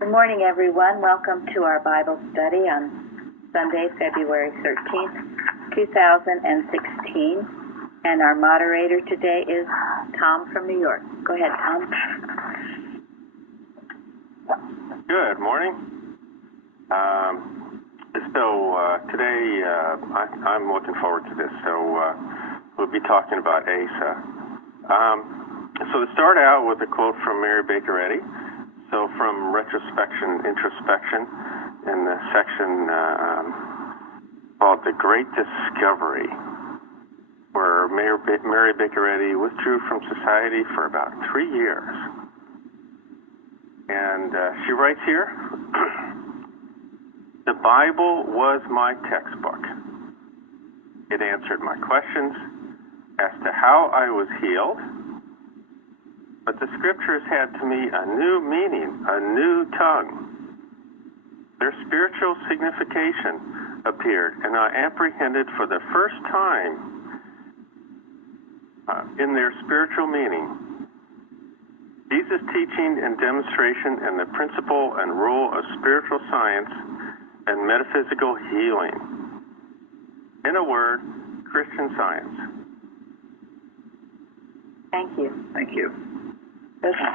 Good morning, everyone. Welcome to our Bible study on Sunday, February 13th, 2016. And our moderator today is Tom from New York. Go ahead, Tom. Good morning. Today I'm looking forward to this. We'll be talking about Asa. So to start out with a quote from Mary Baker Eddy. So from Retrospection, Introspection, in the section called The Great Discovery, where Mary Baker Eddy withdrew from society for about 3 years. And she writes here, "The Bible was my textbook. It answered my questions as to how I was healed, but the scriptures had to me a new meaning, a new tongue. Their spiritual signification appeared, and I apprehended for the first time in their spiritual meaning Jesus' teaching and demonstration and the principle and rule of spiritual science and metaphysical healing. In a word, Christian Science." Thank you. Thank you. Okay.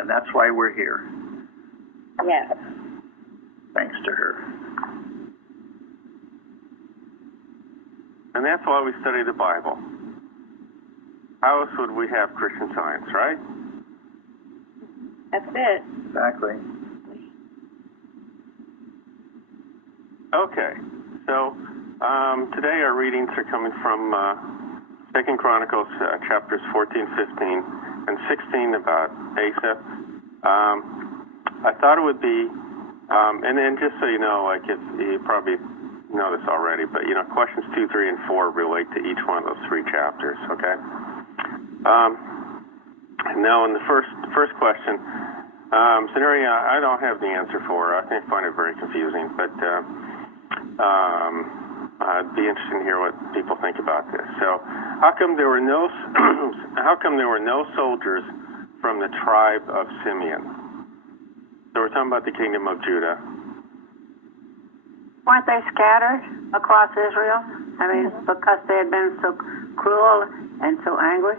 And that's why we're here, Yes. thanks to her. And that's why we study the Bible. How else would we have Christian Science, right? That's it. Exactly. Okay, so today our readings are coming from 2 Chronicles chapters 14, 15, and 16 about Asa. I thought it would be, and then just so you know, like if you probably know this already, but questions 2, 3, and 4 relate to each one of those 3 chapters. Okay. Now, in the first question, scenario I don't have the answer for. I find it very confusing, but I'd be interested to hear what people think about this. So, how come there were no soldiers from the tribe of Simeon? So we're talking about the kingdom of Judah. Weren't they scattered across Israel? I mean, because they had been so cruel and so angry?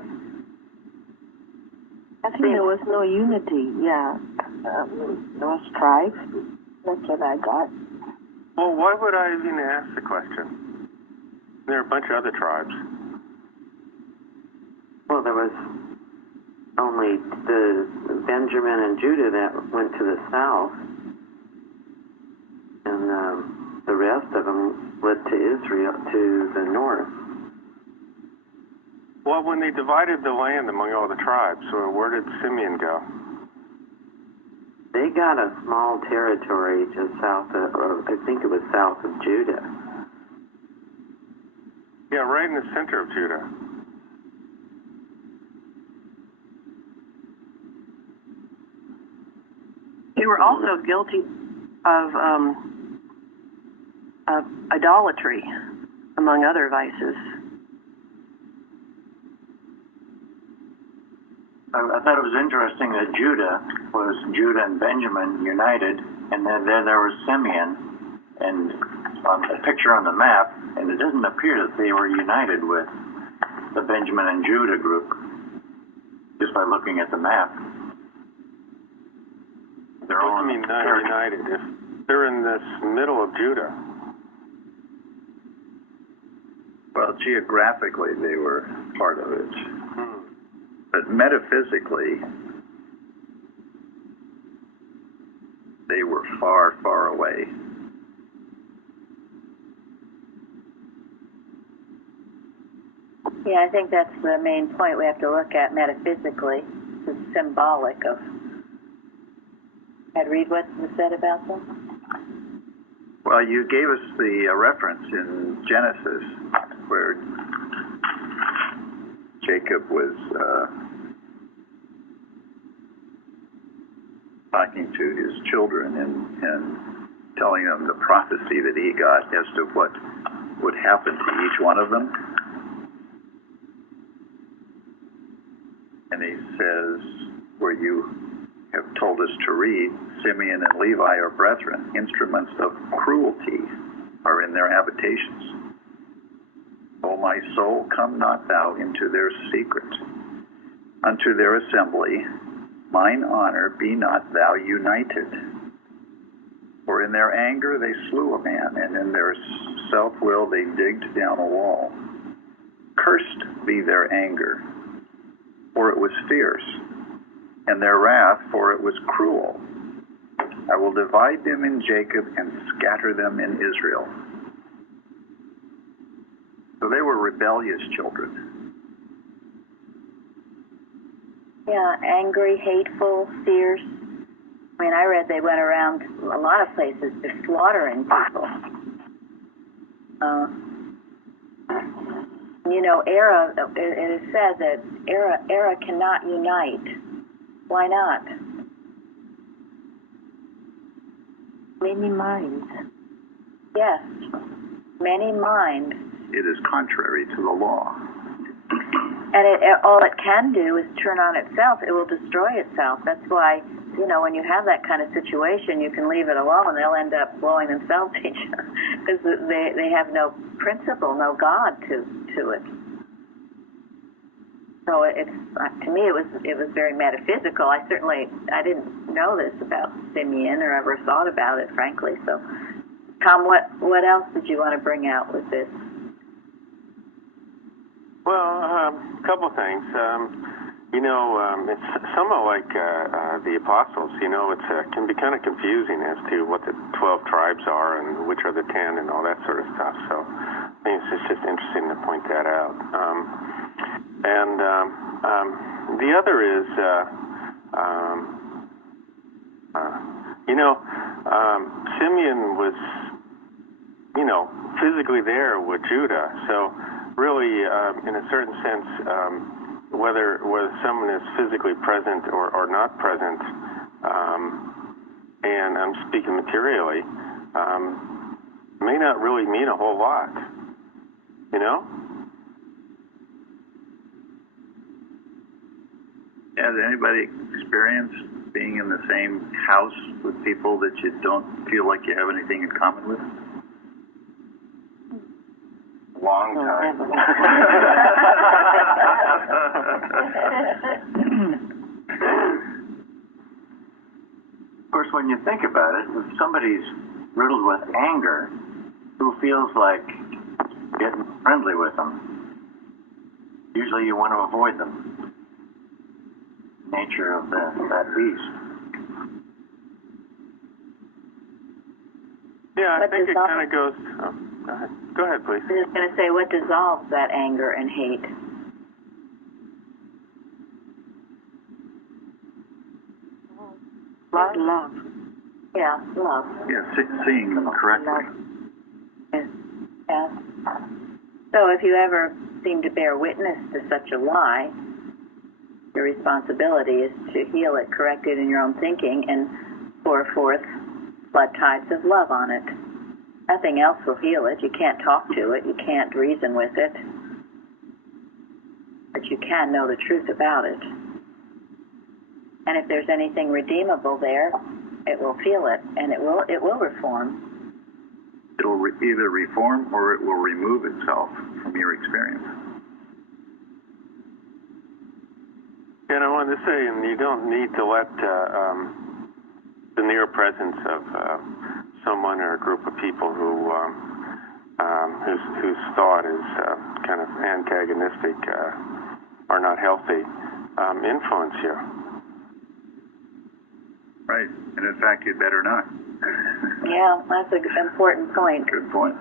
I think there was no unity, yeah. Those tribes, that's what I got. Well, why would I even ask the question? There are a bunch of other tribes. Well, there was only the Benjamin and Judah that went to the south, and the rest of them went to Israel, to the north. Well, when they divided the land among all the tribes, where did Simeon go? They got a small territory just south of, or I think it was south of Judah. Yeah, right in the center of Judah. They were also guilty of idolatry, among other vices. I thought it was interesting that Judah and Benjamin united, and then there was Simeon, and on the picture on the map, and it doesn't appear that they were united with the Benjamin and Judah group, just by looking at the map. They're all What do you mean not united? If they're in this middle of Judah. Well, geographically, they were part of it. But metaphysically, they were far, far away. Yeah, I think that's the main point we have to look at metaphysically. It's symbolic of. I'd read what was said about them. Well, you gave us the reference in Genesis where Jacob was talking to his children and telling them the prophecy that he got as to what would happen to each one of them. And he says, where you have told us to read, Simeon and Levi are brethren, instruments of cruelty are in their habitations. O my soul, come not thou into their secret. Unto their assembly, mine honor, be not thou united. For in their anger they slew a man, and in their self-will they digged down a wall. Cursed be their anger, for it was fierce, and their wrath, for it was cruel. I will divide them in Jacob and scatter them in Israel. So they were rebellious children. Yeah, angry, hateful, fierce. I mean, I read they went around a lot of places just slaughtering people. You know, Era, it is said that Era cannot unite. Why not? Many minds. Yes, many minds. It is contrary to the law. And all it can do is turn on itself. It will destroy itself. That's why, you know, when you have that kind of situation, you can leave it alone. They'll end up blowing themselves each other because they have no principle, no God to it. So it's to me it was very metaphysical. I didn't know this about Simeon or ever thought about it, frankly. So, Tom, what else did you want to bring out with this? Well, a couple of things. It's somewhat like the apostles. You know, it can be kind of confusing as to what the 12 tribes are and which are the 10 and all that sort of stuff. So I think it's just interesting to point that out. The other is, Simeon was, physically there with Judah. So really, in a certain sense, whether someone is physically present or not present, and I'm speaking materially, may not really mean a whole lot, Has anybody experienced being in the same house with people that you don't feel like you have anything in common with? Long time. Of course, when you think about it, if somebody's riddled with anger, who feels like getting friendly with them? Usually you want to avoid them. Nature of that beast. Yeah, I think it kind of goes... Go ahead, please. I was just going to say, what dissolves that anger and hate? Love. Yeah, love. Yeah, seeing them correctly. Yes. So if you ever seem to bear witness to such a lie, your responsibility is to heal it, correct it in your own thinking, and pour forth flood tides of love on it. Nothing else will heal it. You can't talk to it. You can't reason with it. But you can know the truth about it. And if there's anything redeemable there, it will feel it, and it will reform. It'll either reform or it will remove itself from your experience. And I wanted to say, and you don't need to let the near presence of someone or a group of people whose thought is kind of antagonistic or not healthy influence you. Right, and in fact, you'd better not. Yeah, that's an important point. Good point.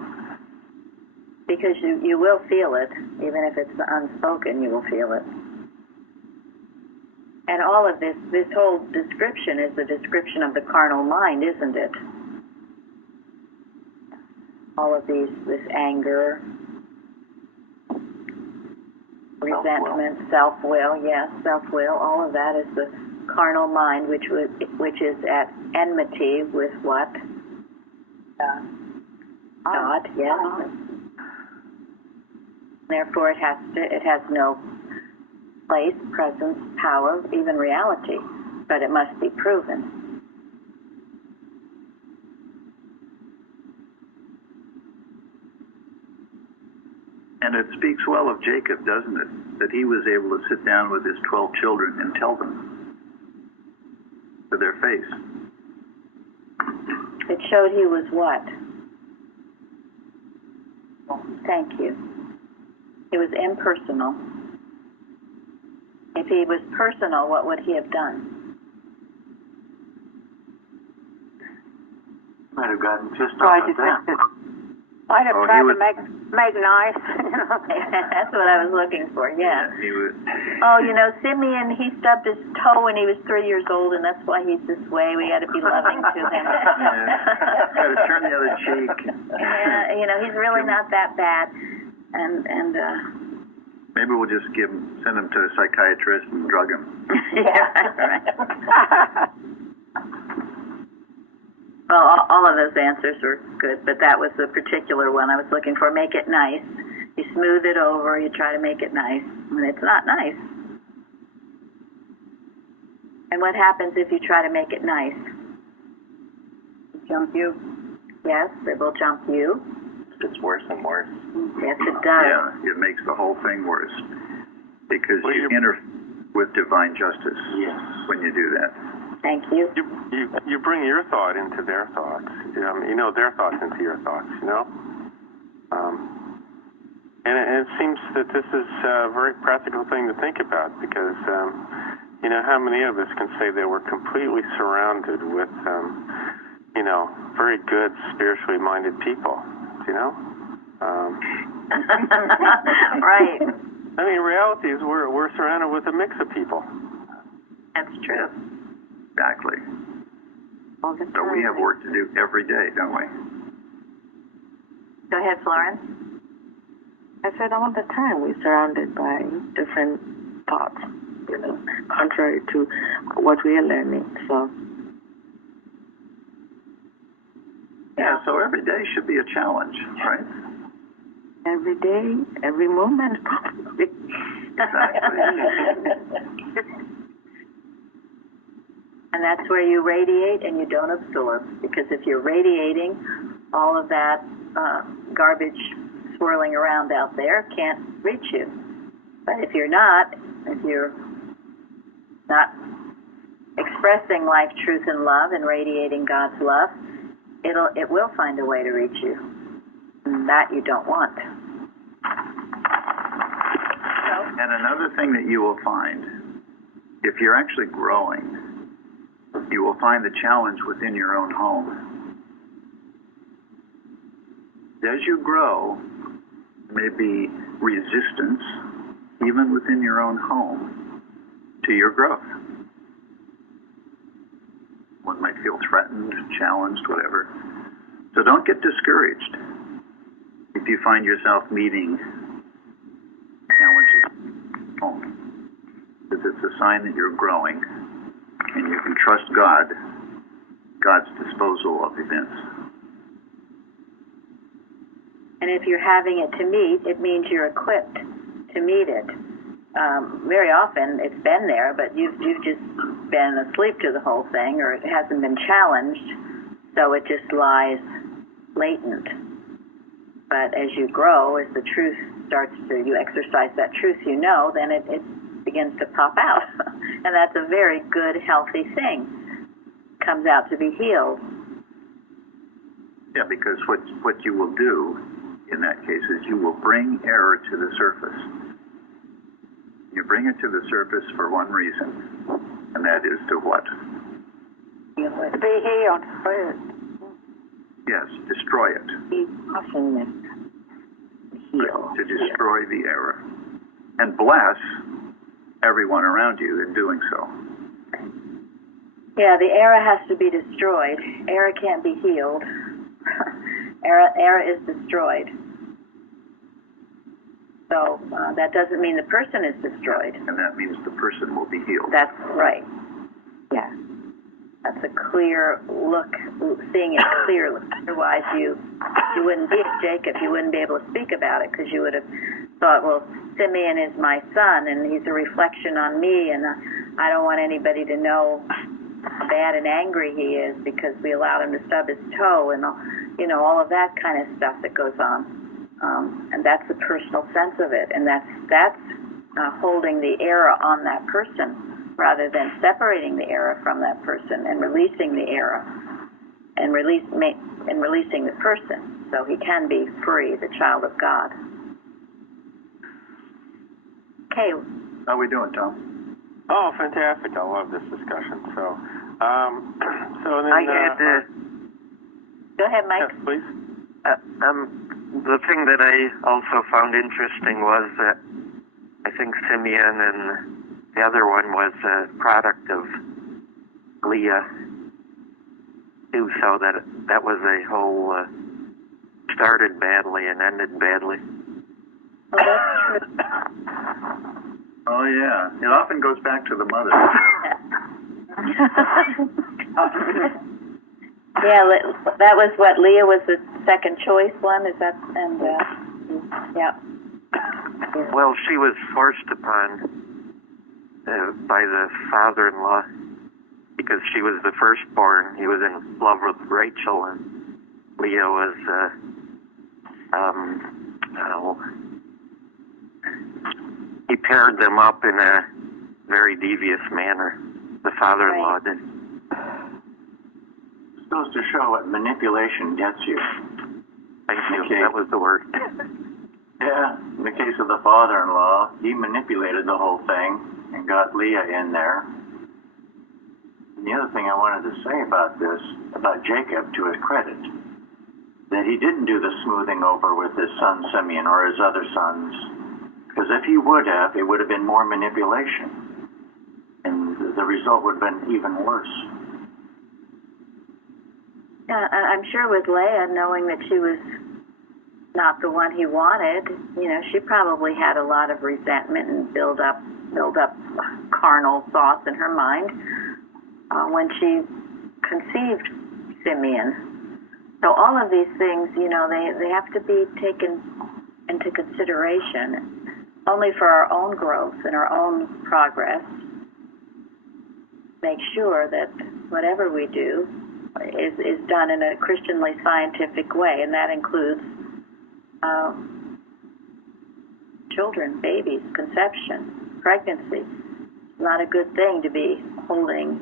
Because you will feel it, even if it's unspoken, you will feel it. And all of this whole description is the description of the carnal mind, isn't it? All of this anger, resentment, self-will, all of that is the carnal mind, which is at enmity with what? God, yes. Therefore, it has no place, presence, power, even reality, but it must be proven. And it speaks well of Jacob, doesn't it? That he was able to sit down with his 12 children and tell them to their face. It showed he was what? Thank you. He was impersonal. If he was personal, what would he have done? Might have gotten pissed off at them. Might have Oh, tried he to was- make nice. That's what I was looking for, yeah. He was, Oh, you know, Simeon, he stubbed his toe when he was 3 years old, and that's why he's this way. We got to be loving to him. Got to turn the other cheek. Yeah, you know, he's really not that bad. And Maybe we'll just send him to a psychiatrist and drug him. yeah, right. Well, all of those answers were good, but that was the particular one I was looking for. Make it nice. You smooth it over, you try to make it nice, and it's not nice. And what happens if you try to make it nice? Jump you. Yes, it will jump you. It's worse and worse. Yes, it does. Yeah, it makes the whole thing worse. Because Well, you you- interfere with divine justice Yes. when you do that. Thank you. You bring your thought into their thoughts. You know, their thoughts into your thoughts, you know? And it seems that this is a very practical thing to think about because, you know, how many of us can say they were completely surrounded with, you know, very good, spiritually minded people, you know? Right. I mean, reality is we're surrounded with a mix of people. That's true. Exactly. All the So we time. have work to do every day, don't we? Go ahead, Florence. I said all the time we're surrounded by different thoughts, you know, contrary to what we are learning. So, Yeah, so every day should be a challenge, right? every day, every moment, probably. And that's where you radiate and you don't absorb. Because if you're radiating, all of that garbage swirling around out there can't reach you. But if you're not expressing life, truth, and love and radiating God's love, it will find a way to reach you. And that you don't want. And another thing that you will find, if you're actually growing, you will find the challenge within your own home. As you grow, there may be resistance, even within your own home, to your growth. One might feel threatened, challenged, whatever. So don't get discouraged if you find yourself meeting challenges at home, because it's a sign that you're growing and you can trust God's disposal of events. And if you're having it to meet, it means you're equipped to meet it. Very often it's been there, but you've just been asleep to the whole thing, or it hasn't been challenged, so it just lies latent. But as you grow, as the truth you exercise that truth, you know, then it begins to pop out. And that's a very good, healthy thing. Comes out to be healed. Yeah, because what you will do in that case is you will bring error to the surface. You bring it to the surface for one reason, and that is to what? To be healed. Yes, destroy it. Be awesomeness. Heal. To destroy the error. And bless everyone around you in doing so. Yeah, the error has to be destroyed. Error can't be healed. Error is destroyed. So that doesn't mean the person is destroyed. And that means the person will be healed. That's right. Yeah. That's a clear look, seeing it clearly. Otherwise, you wouldn't be Jacob. You wouldn't be able to speak about it because you would have thought, well, Simeon is my son, and he's a reflection on me, and I don't want anybody to know how bad and angry he is because we allowed him to stub his toe, and all of that kind of stuff that goes on. And that's the personal sense of it, and that's holding the error on that person rather than separating the error from that person and releasing the error and releasing the person so he can be free, the child of God. Okay. How we doing, Tom? Oh, fantastic! I love this discussion. So then. I had. Go ahead, Mike. Yes, please. The thing that I also found interesting was that I think Simeon and the other one was a product of Leah too, so that was a whole started badly and ended badly. Oh, that's true. Oh, yeah. It often goes back to the mother. Yeah, that was what Leah was the second choice one. Is that yeah. Well, she was forced upon by the father-in-law because she was the firstborn. He was in love with Rachel, and Leah was he paired them up in a very devious manner. The father-in-law did. It goes to show what manipulation gets you. Thank you. Okay. That was the word. Yeah, in the case of the father-in-law, he manipulated the whole thing and got Leah in there. And the other thing I wanted to say about this, about Jacob, to his credit, that he didn't do the smoothing over with his son Simeon or his other sons, because if he would have, it would have been more manipulation, and the result would have been even worse. Yeah, I'm sure with Leah, knowing that she was not the one he wanted, she probably had a lot of resentment and build up carnal thoughts in her mind when she conceived Simeon. So all of these things, they have to be taken into consideration only for our own growth and our own progress. Make sure that whatever we do is done in a Christianly scientific way, and that includes children, babies, conception, pregnancy. It's not a good thing to be holding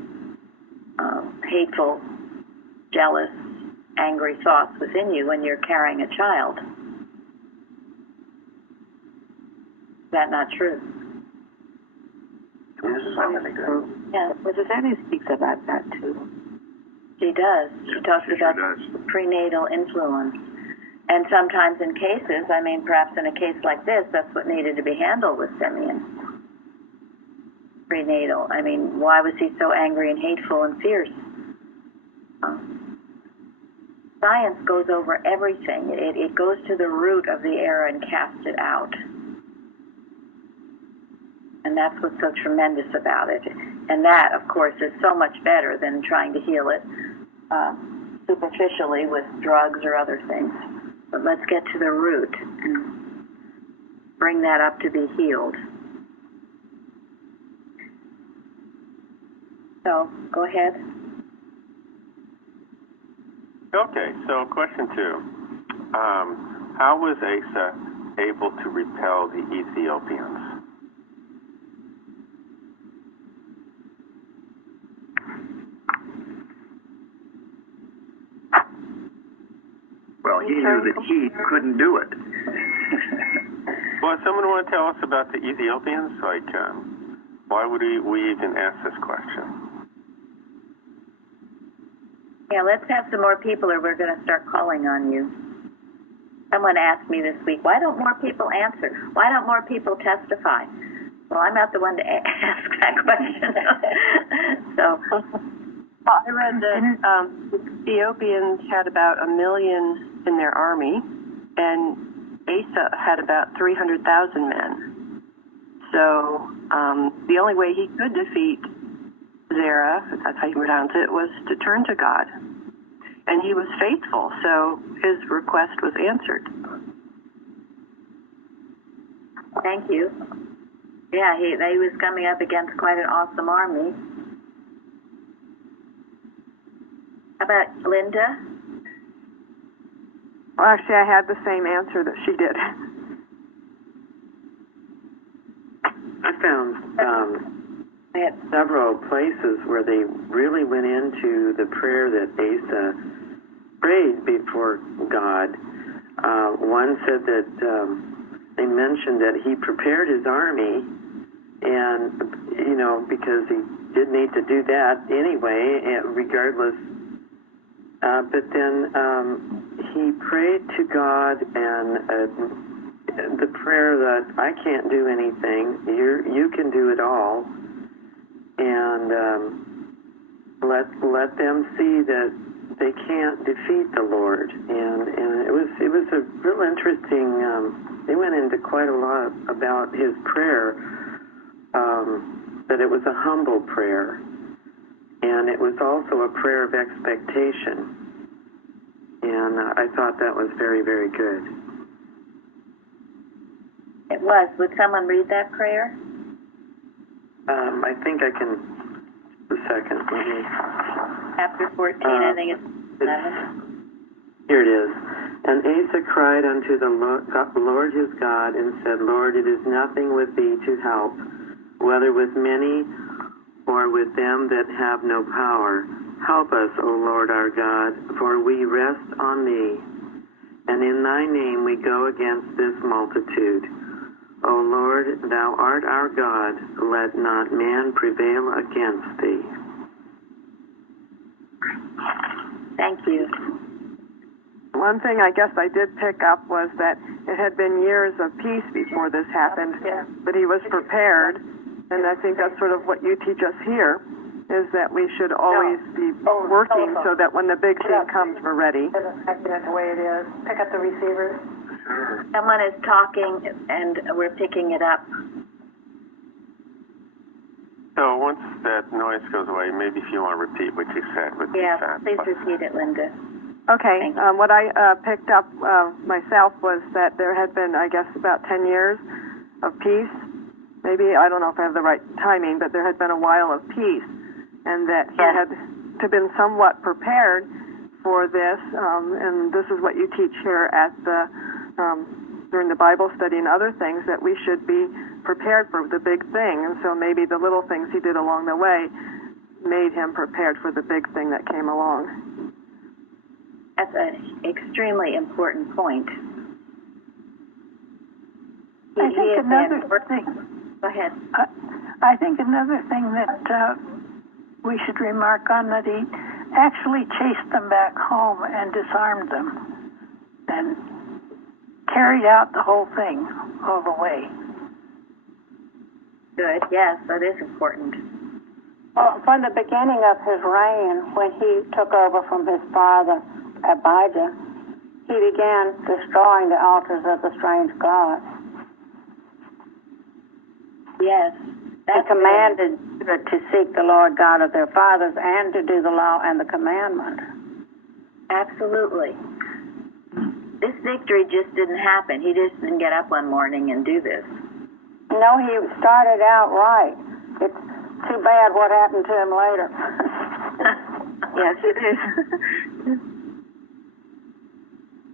hateful, jealous, angry thoughts within you when you're carrying a child. Is that not true? Yeah, Mrs. Annie speaks about that too. She does. She talks she about sure does. prenatal influence. And sometimes in cases, perhaps in a case like this, that's what needed to be handled with Simeon. Prenatal. Why was he so angry and hateful and fierce? Science goes over everything. It goes to the root of the error and casts it out. And that's what's so tremendous about it. And that, of course, is so much better than trying to heal it superficially with drugs or other things. But let's get to the root and bring that up to be healed. So, go ahead. Okay, so question 2. How was Asa able to repel the Ethiopians? Well, he knew that he couldn't do it. Well, someone want to tell us about the Ethiopians? Why would we even ask this question? Yeah, let's have some more people or we're going to start calling on you. Someone asked me this week, why don't more people answer? Why don't more people testify? Well, I'm not the one to ask that question. So, well, I read that Ethiopians had about 1 million in their army, and Asa had about 300,000 men. So the only way he could defeat Zerah, if that's how you pronounce it, was to turn to God. And he was faithful, so his request was answered. Thank you. Yeah, he was coming up against quite an awesome army. How about Linda? Well, actually, I had the same answer that she did. I found several places where they really went into the prayer that Asa prayed before God. One said that they mentioned that he prepared his army, and because he did need to do that anyway, regardless. But then he prayed to God, and the prayer that I can't do anything, you can do it all, and let them see that they can't defeat the Lord. And it was a real interesting. They went into quite a lot about his prayer. That it was a humble prayer, and it was also a prayer of expectation. And I thought that was very, very good. It was. Would someone read that prayer? I think I can. A second. Chapter 14, I think it's 11. Here it is. And Asa cried unto the Lord his God and said, Lord, it is nothing with thee to help, whether with many or with them that have no power. Help us, O Lord our God, for we rest on thee, and in thy name we go against this multitude. O Lord, thou art our God, let not man prevail against thee. Thank you. One thing I guess I did pick up was that it had been years of peace before this happened, but he was prepared, and I think that's sort of what you teach us here, is that we should always be working so that when the big thing comes, we're ready. That's the way it is. Pick up the receivers. Sure. Someone is talking, and we're picking it up. So once that noise goes away, maybe if you want to repeat what you said would be fab. Please repeat it, Linda. Okay, what I picked up myself was that there had been, I guess, about 10 years of peace. Maybe, I don't know if I have the right timing, but there had been a while of peace, and that he had to been somewhat prepared for this, and this is what you teach here at the during the Bible study and other things, that we should be prepared for the big thing, and so maybe the little things he did along the way made him prepared for the big thing that came along. That's an extremely important point. I think another thing. Go ahead. I think another thing that we should remark on, that he actually chased them back home and disarmed them, and carried out the whole thing all the way. Good. Yes, that is important. Well, from the beginning of his reign, when he took over from his father, Abijah, he began destroying the altars of the strange gods. Yes. He commanded to seek the Lord God of their fathers and to do the law and the commandment. Absolutely. This victory just didn't happen. He just didn't get up one morning and do this. No, he started out right. It's too bad what happened to him later. Yes, it is.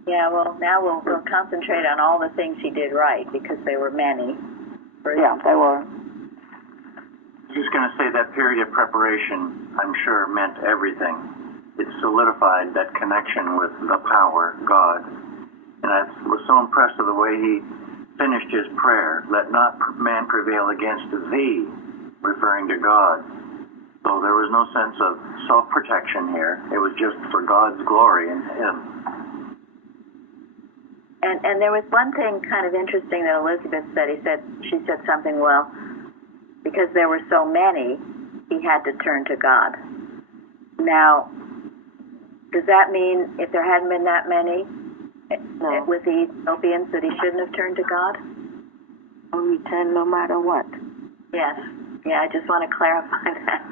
Yeah, well, now we'll concentrate on all the things he did right, because they were many. Yeah, they were. I was just going to say that period of preparation, I'm sure, meant everything. It solidified that connection with the power, God. And I was so impressed with the way he finished his prayer. Let not man prevail against thee, referring to God. So there was no sense of self-protection here. It was just for God's glory in him. And there was one thing kind of interesting that Elizabeth said. She said something, well, because there were so many, he had to turn to God. Now, does that mean if there hadn't been that many with the Ethiopians that he shouldn't have turned to God? Only 10 no matter what. Yes. Yeah, I just want to clarify that.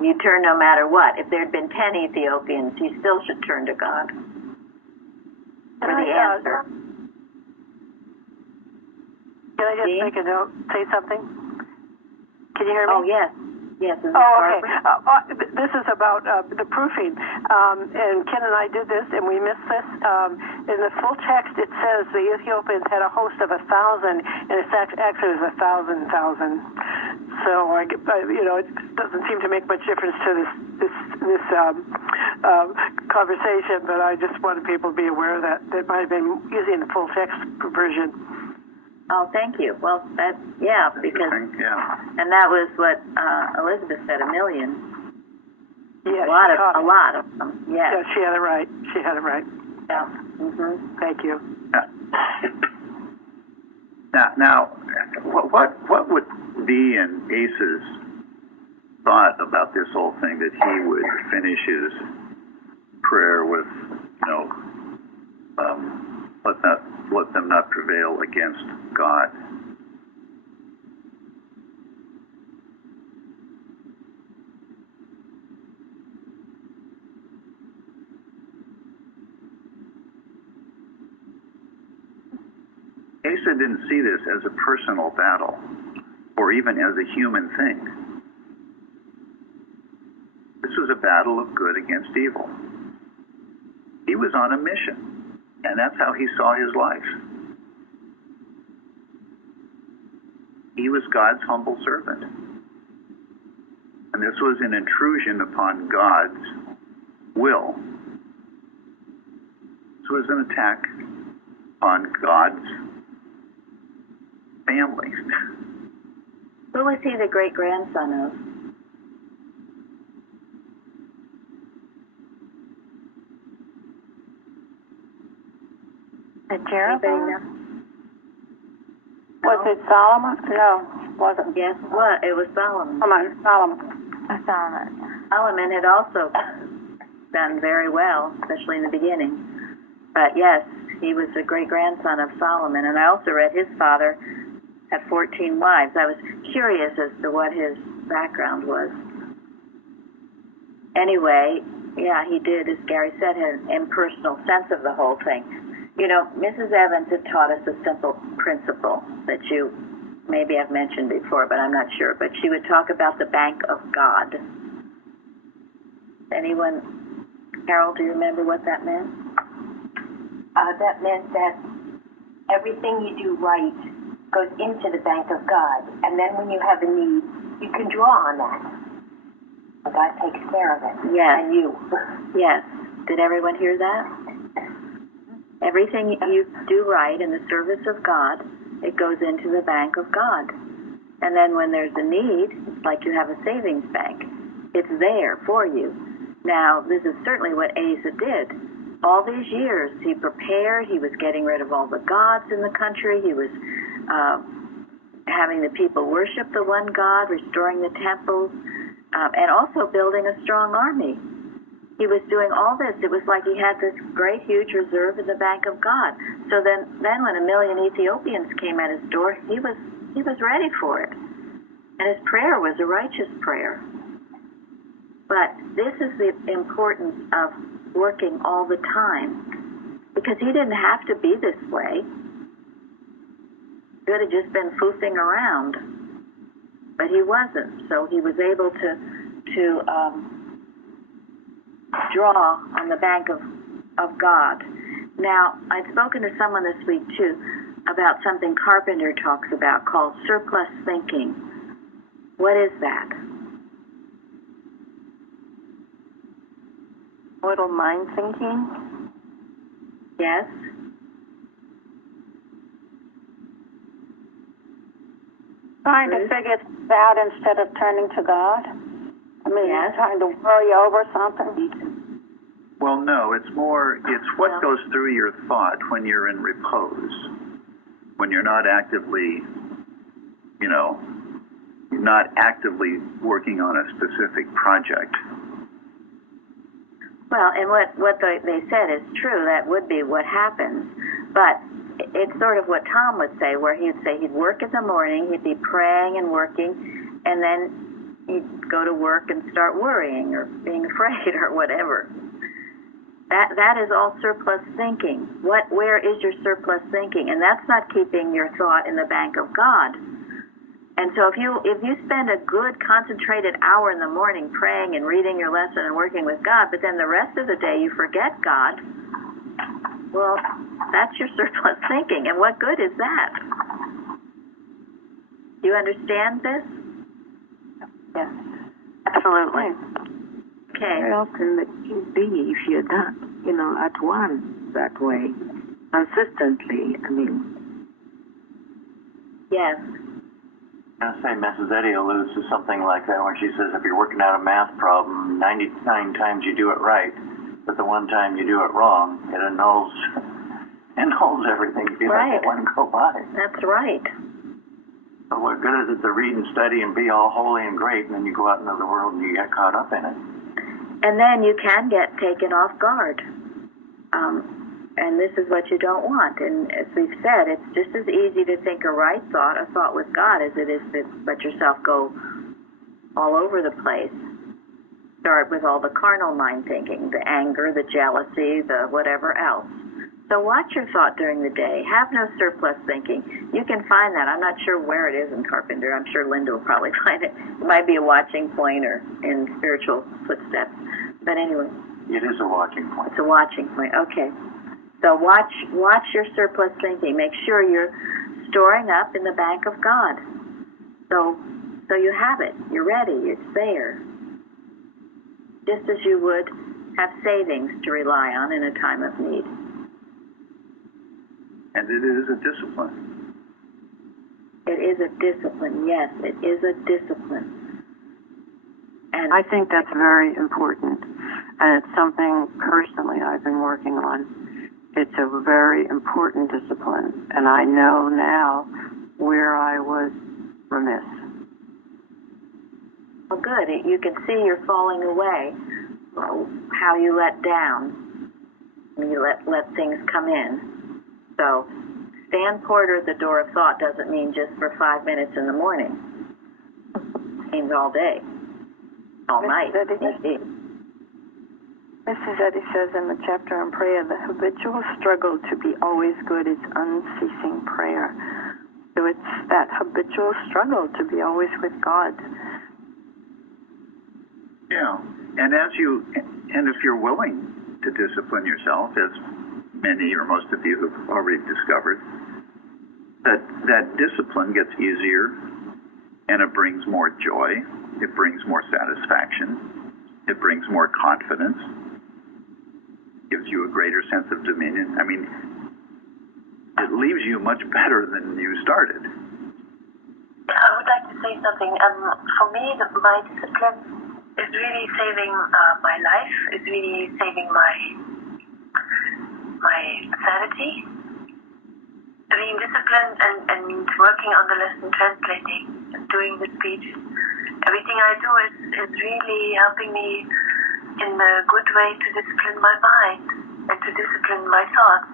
You turn no matter what. If there had been 10 Ethiopians, you still should turn to God for the answer. Can I just Jean? make a note, say something? Can you hear me? Oh, yes. Yes, this is Oh, okay. Barbara. This is about the proofing. And Ken and I did this, and we missed this. In the full text, it says the Ethiopians had a host of 1,000, and it's actually it was 1,000. So, it doesn't seem to make much difference to this conversation, but I just wanted people to be aware that they might have been using the full text version. Oh, thank you. Well, because, Yeah. and that was what Elizabeth said, 1 million. Yeah, A lot of them. Yes. Yeah, she had it right. Yeah. Mm-hmm. Thank you. Now, what would be in Asa's thought about this whole thing, that he would finish his prayer with, let them not prevail against God? Asa didn't see this as a personal battle, or even as a human thing. This was a battle of good against evil. He was on a mission, and that's how he saw his life. He was God's humble servant. And this was an intrusion upon God's will. This was an attack on God's family. Who was he the great-grandson of? Jeroboam? Was it Solomon? No, wasn't. Yes, what? It was Solomon. Solomon. Solomon had also done very well, especially in the beginning. But yes, he was the great-grandson of Solomon. And I also read his father had 14 wives. I was curious as to what his background was. Anyway, yeah, he did, as Gary said, had an impersonal sense of the whole thing. Mrs. Evans had taught us a simple principle that you maybe have mentioned before, but I'm not sure. But she would talk about the bank of God. Anyone, Carol, do you remember what that meant? That meant that everything you do right goes into the bank of God, and then when you have a need, you can draw on that. God takes care of it. Yes. And you. Yes. Did everyone hear that? Everything you do right in the service of God, it goes into the bank of God. And then when there's a need, it's like you have a savings bank. It's there for you. Now, this is certainly what Asa did. All these years, he prepared. He was getting rid of all the gods in the country. He was having the people worship the one God, restoring the temples, and also building a strong army. He was doing all this. It was like he had this great, huge reserve in the bank of God. So then when 1 million Ethiopians came at his door, he was ready for it. And his prayer was a righteous prayer. But this is the importance of working all the time, because he didn't have to be this way. He could have just been foofing around, but he wasn't. So he was able to draw on the bank of God. Now, I've spoken to someone this week, too, about something Carpenter talks about called surplus thinking. What is that? Little mind thinking? Yes? Trying to figure things out instead of turning to God? I mean, yes. Trying to worry over something? Well, no, it's what goes through your thought when you're in repose, when you're not actively, not actively working on a specific project. Well, and what they said is true. That would be what happens. But it's sort of what Tom would say, where he'd say he'd work in the morning, he'd be praying and working, and then he'd go to work and start worrying or being afraid or whatever. That is all surplus thinking. Where is your surplus thinking? And that's not keeping your thought in the bank of God. And so if you spend a good concentrated hour in the morning praying and reading your lesson and working with God, but then the rest of the day you forget God, well, that's your surplus thinking. And what good is that? Do you understand this? Yes, absolutely. Okay. Where else can it be if you're not, at one that way, consistently? I mean. Yes. I say Mrs. Eddy alludes to something like that when she says if you're working out a math problem, 99 times you do it right, but the one time you do it wrong, it annuls everything. You let one go by. That's right. So what good is it to read and study and be all holy and great, and then you go out into the world and you get caught up in it? And then you can get taken off guard. And this is what you don't want. And as we've said, it's just as easy to think a right thought, a thought with God, as it is to let yourself go all over the place. Start with all the carnal mind thinking, the anger, the jealousy, the whatever else. So watch your thought during the day. Have no surplus thinking. You can find that. I'm not sure where it is in Carpenter. I'm sure Linda will probably find it. It might be a watching point or in Spiritual Footsteps. But anyway. It is a watching point. It's a watching point. Okay. So watch your surplus thinking. Make sure you're storing up in the bank of God. So you have it. You're ready. It's there. Just as you would have savings to rely on in a time of need. And it is a discipline. It is a discipline. Yes, it is a discipline. And I think that's very important. And it's something personally I've been working on. It's a very important discipline, and I know now where I was remiss. Well, good. You can see you're falling away. How you let down. You let things come in. So, stand porter at the door of thought doesn't mean just for 5 minutes in the morning. It means all day, all night. Mrs. Eddy says in the chapter on prayer, the habitual struggle to be always good is unceasing prayer. So it's that habitual struggle to be always with God. Yeah, and if you're willing to discipline yourself, as many or most of you have already discovered, that discipline gets easier, and it brings more joy, it brings more satisfaction, it brings more confidence, gives you a greater sense of dominion. I mean, it leaves you much better than you started. I would like to say something. For me, my discipline is really saving my life. It's really saving my sanity. Being disciplined and means working on the lesson, translating, doing the speech. Everything I do is really helping me in a good way to discipline my mind and to discipline my thoughts.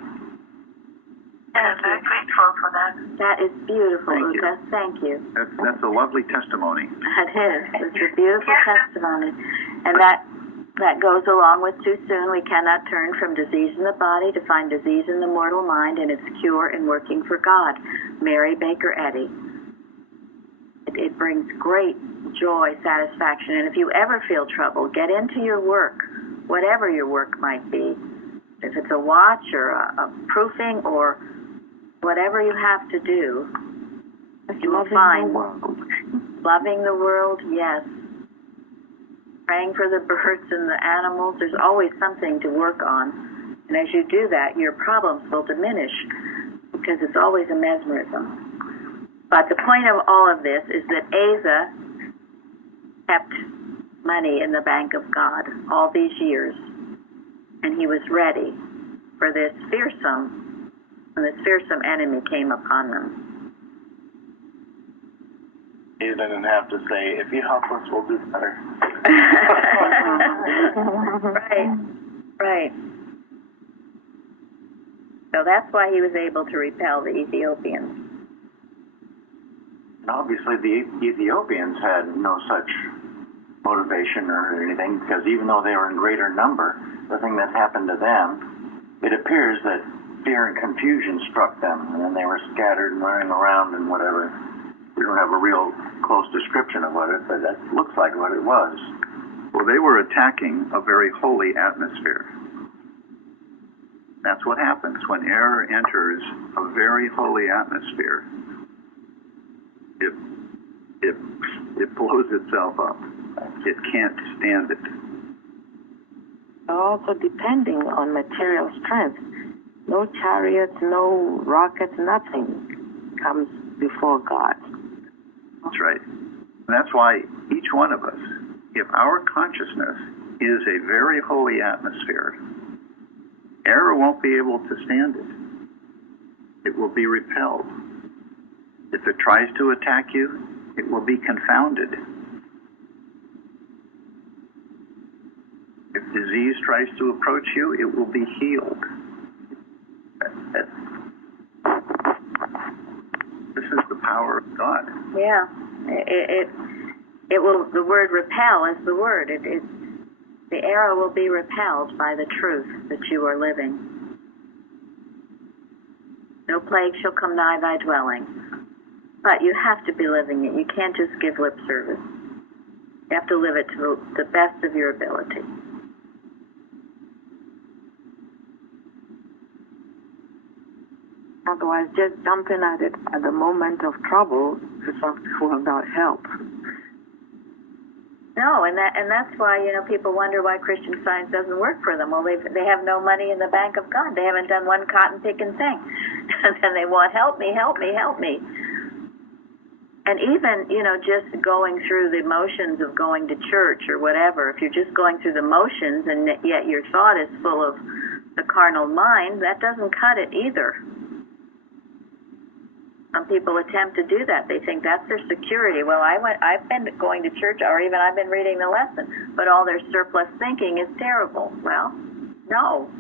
And I'm very grateful for that. That is beautiful, Uta. Thank you. That's a lovely testimony. That is. It's a beautiful testimony. And that goes along with too soon we cannot turn from disease in the body to find disease in the mortal mind and its cure in working for God. Mary Baker Eddy. It brings great joy, satisfaction, and if you ever feel trouble, get into your work, whatever your work might be. If it's a watch or a proofing or whatever you have to do, you will find loving the world, yes. Praying for the birds and the animals, there's always something to work on. And as you do that, your problems will diminish because it's always a mesmerism. But the point of all of this is that Asa kept money in the bank of God all these years. And he was ready for this fearsome enemy came upon them. He didn't have to say, if you help us, we'll do better. Right. So that's why he was able to repel the Ethiopians. And obviously the Ethiopians had no such motivation or anything, because even though they were in greater number, the thing that happened to them, it appears that fear and confusion struck them, and then they were scattered and running around and whatever. We don't have a real close description of what it, but that looks like what it was. Well, they were attacking a very holy atmosphere. That's what happens when error enters a very holy atmosphere. It blows itself up. It can't stand it. Also depending on material strength. No chariots, no rockets, nothing comes before God. That's right. And that's why each one of us, if our consciousness is a very holy atmosphere, error won't be able to stand it. It will be repelled. If it tries to attack you, it will be confounded. If disease tries to approach you, it will be healed. This is the power of God. Yeah, it will. The word repel is the word. The error will be repelled by the truth that you are living. No plague shall come nigh thy dwelling. But you have to be living it. You can't just give lip service. You have to live it to the best of your ability. Otherwise, just jumping at it at the moment of trouble will not help. No, and that's why people wonder why Christian Science doesn't work for them. Well, they have no money in the bank of God. They haven't done one cotton picking thing, and then they want help me, help me, help me. And even just going through the motions of going to church or whatever. If you're just going through the motions and yet your thought is full of the carnal mind, that doesn't cut it either. Some people attempt to do that. They think that's their security. Well, I've been going to church, or even I've been reading the lesson, but all their surplus thinking is terrible. Well, no.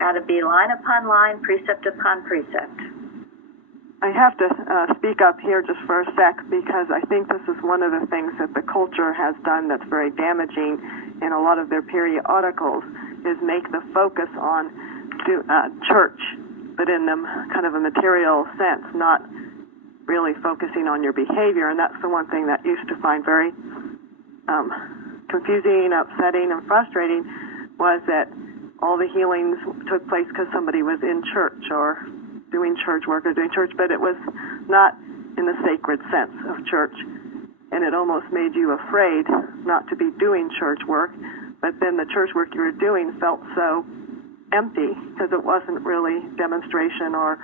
Got to be line upon line, precept upon precept. I have to speak up here just for a sec, because I think this is one of the things that the culture has done that's very damaging in a lot of their periodicals, is make the focus on church, but in them kind of a material sense, not really focusing on your behavior. And that's the one thing that used to find very confusing, upsetting, and frustrating, was that all the healings took place because somebody was in church or doing church work or doing church, but it was not in the sacred sense of church. And it almost made you afraid not to be doing church work, but then the church work you were doing felt so empty because it wasn't really demonstration or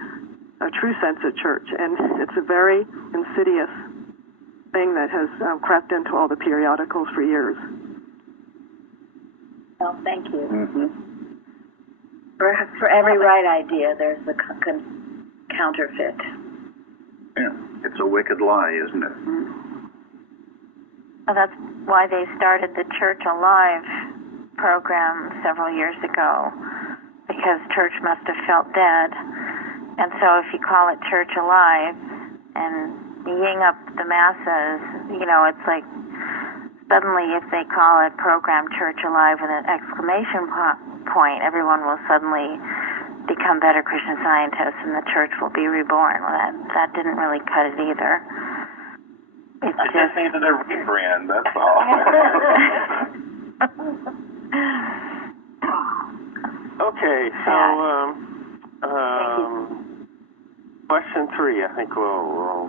a true sense of church. And it's a very insidious thing that has crept into all the periodicals for years. Well, thank you. Mm-hmm. For every right idea, there's the counterfeit. Yeah, it's a wicked lie, isn't it? Well, that's why they started the Church Alive program several years ago, because church must have felt dead. And so if you call it Church Alive and ying up the masses, it's like suddenly if they call it program Church Alive with an exclamation point, everyone will suddenly become better Christian Scientists and the church will be reborn. Well, that didn't really cut it either. It's just needed a rebrand, that's all. Okay, so question 3, I think we'll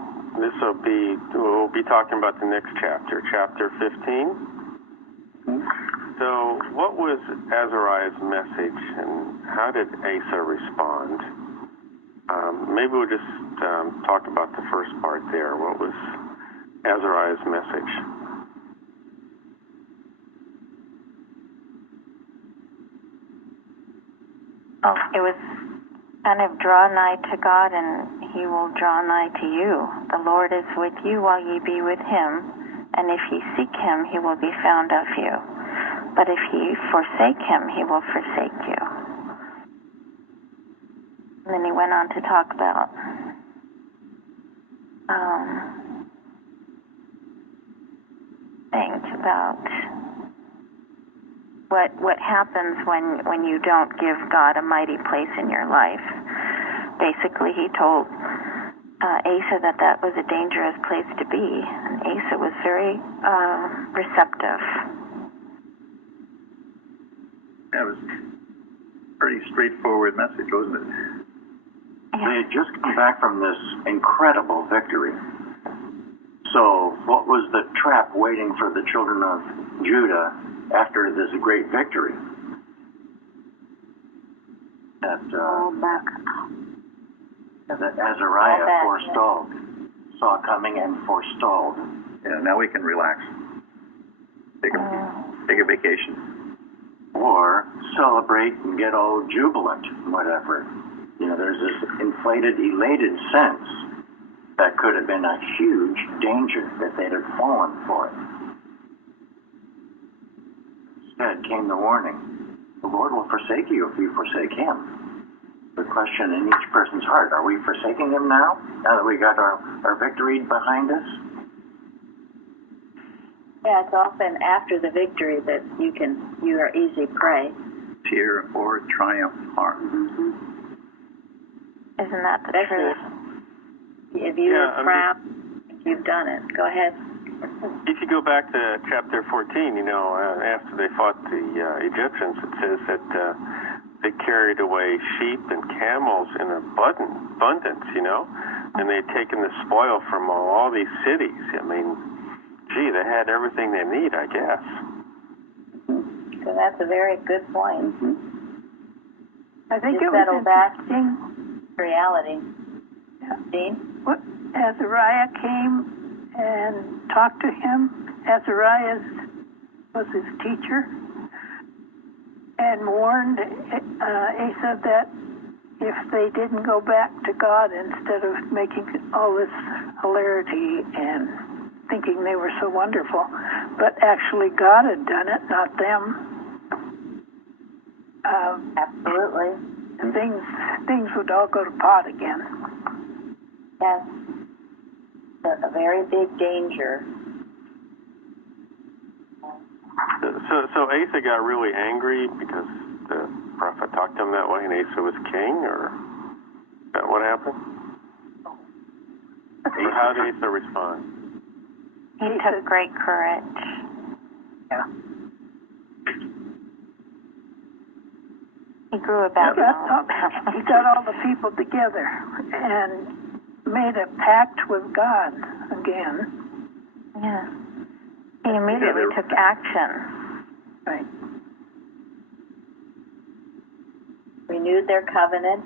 be talking about the next chapter, chapter 15. So what was Azariah's message, and how did Asa respond? Maybe we'll just talk about the first part there. What was Azariah's message? Oh, it was kind of draw nigh to God, and he will draw nigh to you. The Lord is with you while ye be with him, and if ye seek him, he will be found of you. But if ye forsake him, he will forsake you. And then he went on to talk about think about what happens when you don't give God a mighty place in your life. Basically, he told Asa that was a dangerous place to be, and Asa was very receptive. That was a pretty straightforward message, wasn't it? They had just come back from this incredible victory. So what was the trap waiting for the children of Judah after this great victory? That Azariah saw coming and forestalled. Yeah, now we can relax. Take a vacation. Or celebrate and get all jubilant, whatever. There's this inflated, elated sense that could have been a huge danger that they'd have fallen for it. Instead came the warning. The Lord will forsake you if you forsake him. The question in each person's heart, are we forsaking him now that we got our victory behind us? Yeah, it's often after the victory that you are easy prey. Tear or triumph heart. Mm-hmm. Isn't that the truth? If you are proud, you've done it. Go ahead. If you go back to chapter 14, after they fought the Egyptians, it says that they carried away sheep and camels in abundance, and they'd taken the spoil from all these cities. I mean, gee, they had everything they need, I guess. Mm-hmm. So that's a very good point. Mm-hmm. I think you it was settle back interesting. Reality. Yeah. Dean? Azariah came and talked to him. Azariah was his teacher and warned Asa that if they didn't go back to God instead of making all this hilarity and thinking they were so wonderful, but actually God had done it, not them. Absolutely. And things would all go to pot again. Yes. A very big danger. So Asa got really angry because the prophet talked to him that way, and Asa was king, or is that what happened? Or how did Asa respond? He took great courage. Yeah. He grew about he got all the people together and made a pact with God again. Yeah. He immediately took action. Right. Renewed their covenant.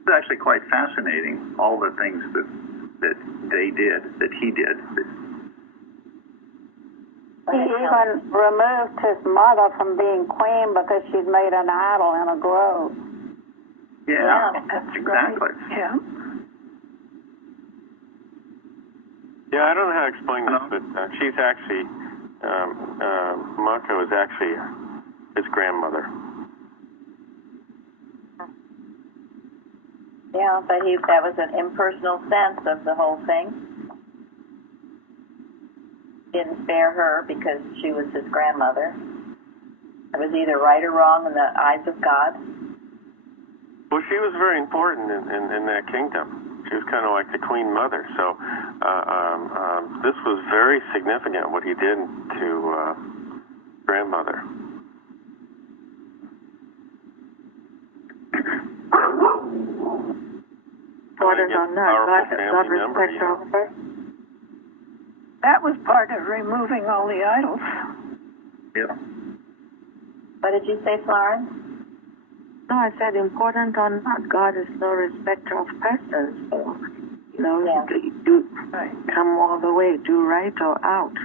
It's actually quite fascinating, all the things that they did, that he did. He even removed his mother from being queen because she'd made an idol in a grove. Yeah, that's exactly. Right. Yeah. Yeah, I don't know how to explain this, but she's actually, Mako is actually his grandmother. Yeah, but that was an impersonal sense of the whole thing. Didn't spare her because she was his grandmother. It was either right or wrong in the eyes of God. Well, she was very important in that kingdom. She was kind of like the queen mother. So this was very significant, what he did to grandmother. Important or not, God respects our faith. That was part of removing all the idols. Yeah. What did you say, Florence? No, I said important or not, God is no respecter of persons. So, do come all the way, do right or out.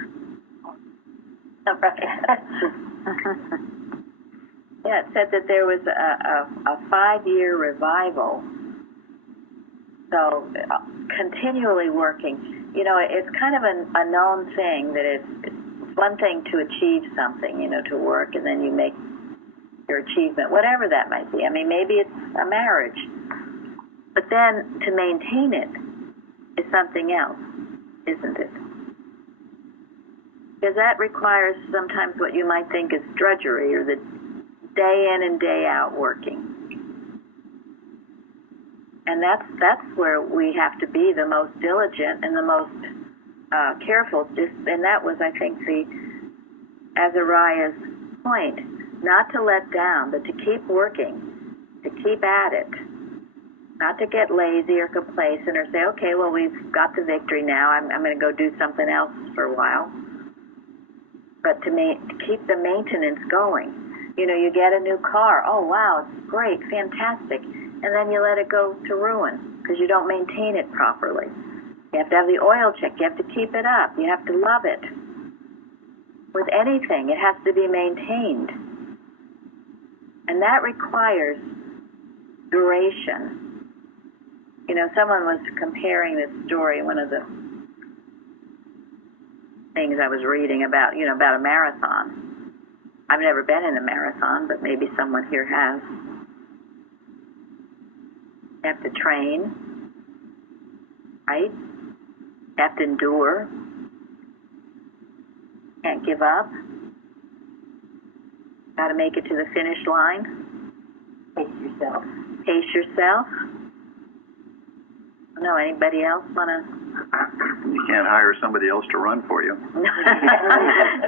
Yeah, it said that there was a 5-year revival. So continually working. It's kind of a known thing that it's one thing to achieve something, to work, and then you make your achievement, whatever that might be. I mean, maybe it's a marriage. But then to maintain it is something else, isn't it? Because that requires sometimes what you might think is drudgery, or the day in and day out working. And that's where we have to be the most diligent and the most careful. And that was, I think, the Azariah's point, not to let down, but to keep working, to keep at it, not to get lazy or complacent or say, okay, well, we've got the victory now, I'm going to go do something else for a while. But to keep the maintenance going. You know, you get a new car. Oh, wow, it's great, fantastic. And then you let it go to ruin because you don't maintain it properly. You have to have the oil check. You have to keep it up. You have to love it. With anything, it has to be maintained. And that requires duration. You know, someone was comparing this story, one of the things I was reading about, you know, about a marathon. I've never been in a marathon, but maybe someone here has. You have to train, right? You have to endure. Can't give up. Got to make it to the finish line. Pace yourself. Pace yourself. No, anybody else want to? You can't hire somebody else to run for you. No.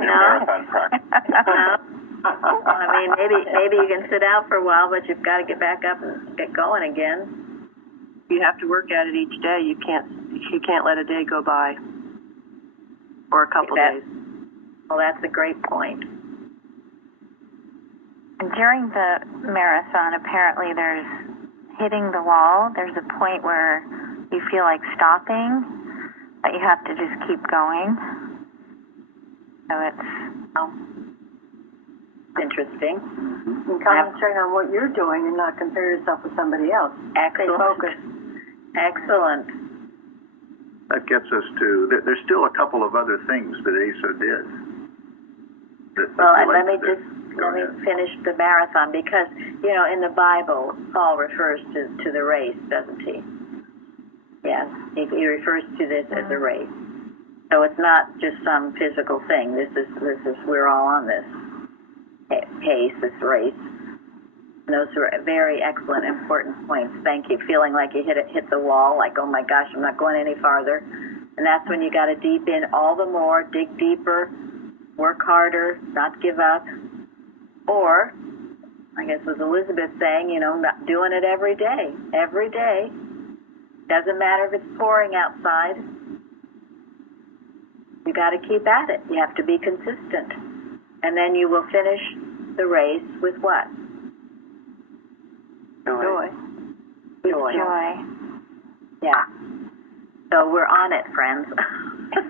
Marathon practice. No. I mean, maybe you can sit out for a while, but you've got to get back up and get going again. You have to work at it each day. You can't let a day go by, or a couple days. Well, that's a great point. And during the marathon, apparently there's hitting the wall. There's a point where you feel like stopping, but you have to just keep going. So it's interesting. And concentrate on what you're doing and not compare yourself with somebody else. Excellent. Stay focused. Excellent. That gets us to, there's still a couple of other things that Asa did. Well, and let me finish the marathon, because, you know, in the Bible, Paul refers to the race, doesn't he? Yes, he refers to this as a race. So it's not just some physical thing. This is we're all on this pace, this race. And those are very excellent, important points. Thank you. Feeling like you hit the wall, like, oh my gosh, I'm not going any farther. And that's when you got to deep in all the more, dig deeper, work harder, not give up. Or, I guess was Elizabeth saying, you know, not doing it every day. Every day. Doesn't matter if it's pouring outside. You got to keep at it. You have to be consistent. And then you will finish the race with what? Joy. joy. Yeah. So we're on it, friends. So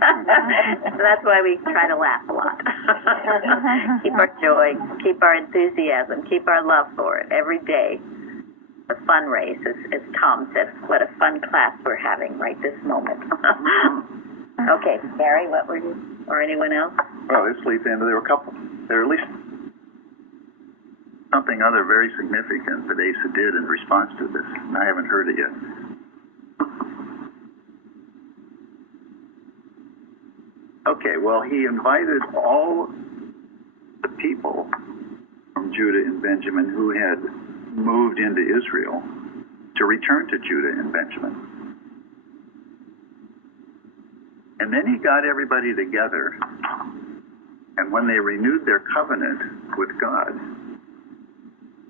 that's why we try to laugh a lot. Keep our joy, keep our enthusiasm, keep our love for it every day. The fun race, as Tom said, what a fun class we're having right this moment. Okay, Barry, what were you, or anyone else? Well, this leads into, there are at least something other very significant that Asa did in response to this, and I haven't heard it yet. Okay, well, he invited all the people from Judah and Benjamin who had moved into Israel to return to Judah and Benjamin. And then he got everybody together, and when they renewed their covenant with God,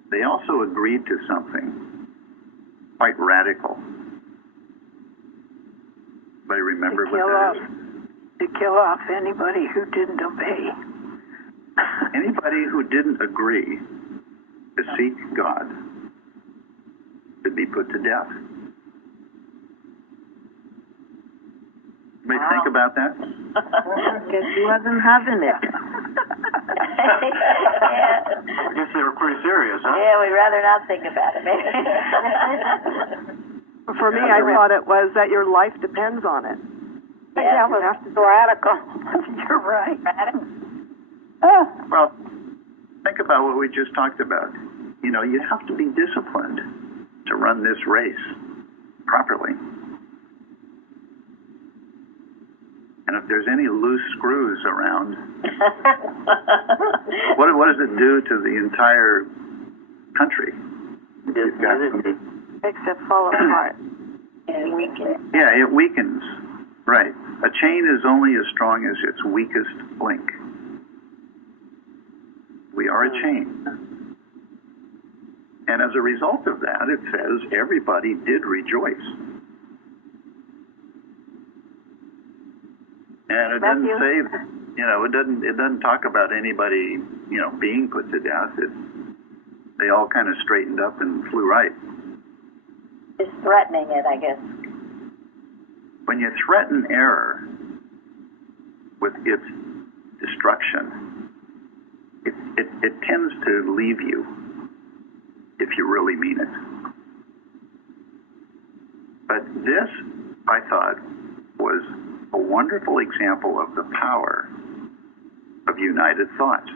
they also agreed to something quite radical. Anybody remember what that is? To kill off anybody who didn't obey. Anybody who didn't agree to seek God should be put to death. Anybody think about that? Because he wasn't having it. Yeah. I guess they were pretty serious, huh? Yeah, we'd rather not think about it, maybe. For me, I thought it was that your life depends on it. Yeah, well, that's radical. You're right. Well, think about what we just talked about. You know, you have to be disciplined to run this race properly. And if there's any loose screws around, what does it do to the entire country? You've got some, Makes it fall apart. yeah, it weakens. Right. A chain is only as strong as its weakest link. We are a chain. And as a result of that, it says everybody did rejoice. And it doesn't say, it doesn't talk about anybody, being put to death. They all kind of straightened up and flew right. It's threatening it, I guess. When you threaten error with its destruction, it tends to leave you if you really mean it. But this, I thought, was a wonderful example of the power of united thought.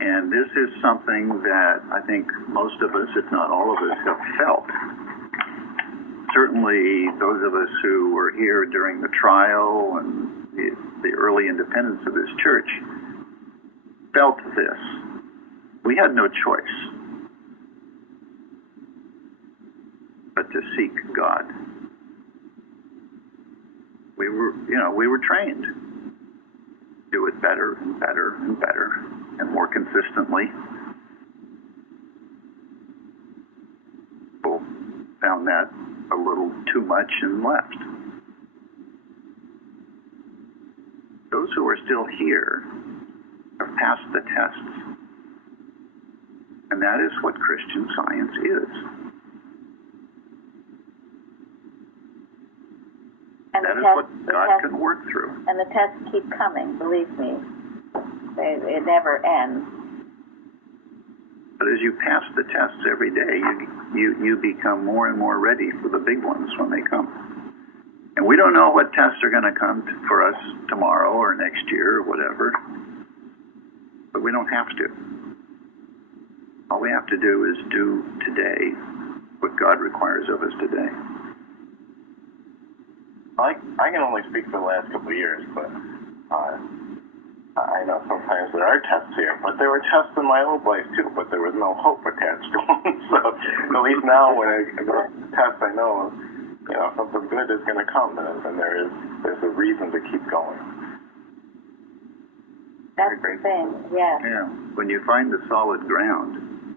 And this is something that I think most of us, if not all of us, have felt. Certainly those of us who were here during the trial and the early independence of this church felt this. We had no choice but to seek God. We were trained to do it better and better and better and more consistently. People found that a little too much and left. Those who are still here have passed the tests. And that is what Christian Science is. And that is what God can work through. And the tests keep coming, believe me. It never ends. But as you pass the tests every day, you become more and more ready for the big ones when they come. And we don't know what tests are going to come for us tomorrow or next year or whatever. But we don't have to. All we have to do is do today what God requires of us today. I can only speak for the last couple of years, but I know sometimes there are tests here, but there were tests in my old life too, but there was no hope attached to them. So at least now when I go to tests, I know, something good is going to come, and there's a reason to keep going. That's the thing, yeah. Yeah, when you find the solid ground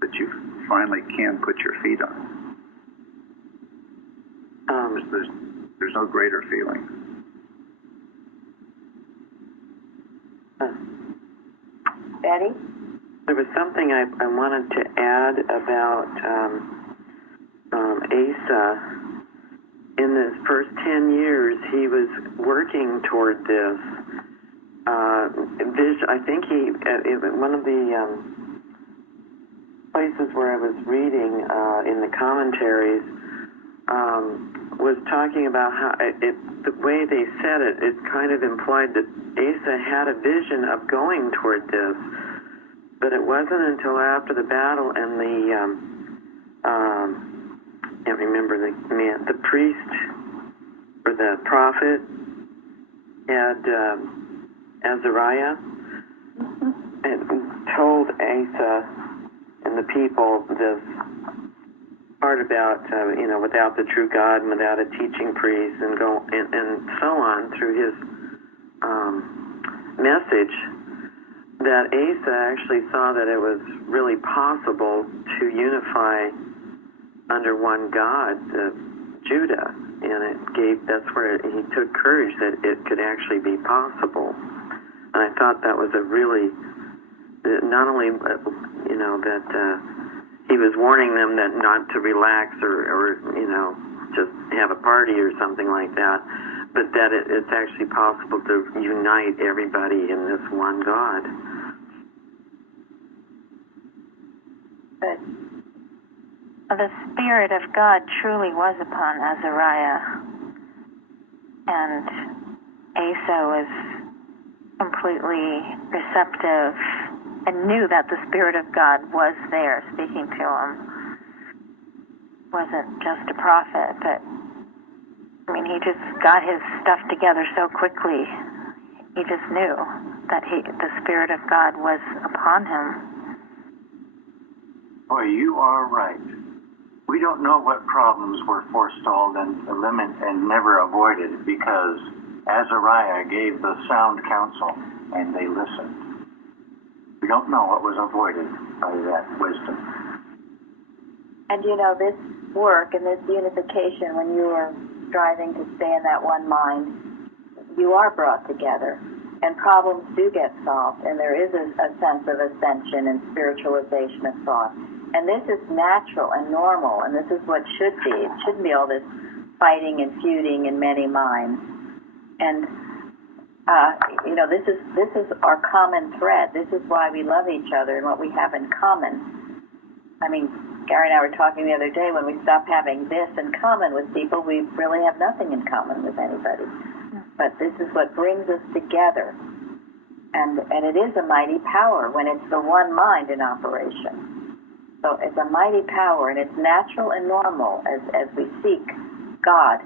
that you finally can put your feet on, there's no greater feeling. Betty? There was something I wanted to add about Asa. In his first 10 years, he was working toward this. I think one of the places where I was reading in the commentaries was talking about how the way they said it, it kind of implied that Asa had a vision of going toward this, but it wasn't until after the battle and I can't remember the priest or the prophet had Azariah and told Asa and the people this part about without the true God and without a teaching priest and so on through his message, that Asa actually saw that it was really possible to unify under one God, Judah, and that's where he took courage that it could actually be possible. And I thought that was a really, not only that he was warning them that not to relax or just have a party or something like that, but that it's actually possible to unite everybody in this one God. Good. The Spirit of God truly was upon Azariah, and Asa was completely receptive and knew that the Spirit of God was there speaking to him. wasn't just a prophet, but I mean, he just got his stuff together so quickly. He just knew that the Spirit of God was upon him. Boy, you are right. We don't know what problems were forestalled and eliminated and never avoided because Azariah gave the sound counsel and they listened. We don't know what was avoided by that wisdom. And you know, this work and this unification, when you are striving to stay in that one mind, you are brought together. And problems do get solved, and there is a sense of ascension and spiritualization of thought. And this is natural and normal, and this is what should be. It shouldn't be all this fighting and feuding in many minds. And you know, this is our common thread. This is why we love each other and what we have in common. I mean, Gary and I were talking the other day, when we stop having this in common with people, we really have nothing in common with anybody. But this is what brings us together. And it is a mighty power when it's the one mind in operation. So it's a mighty power, and it's natural and normal as we seek God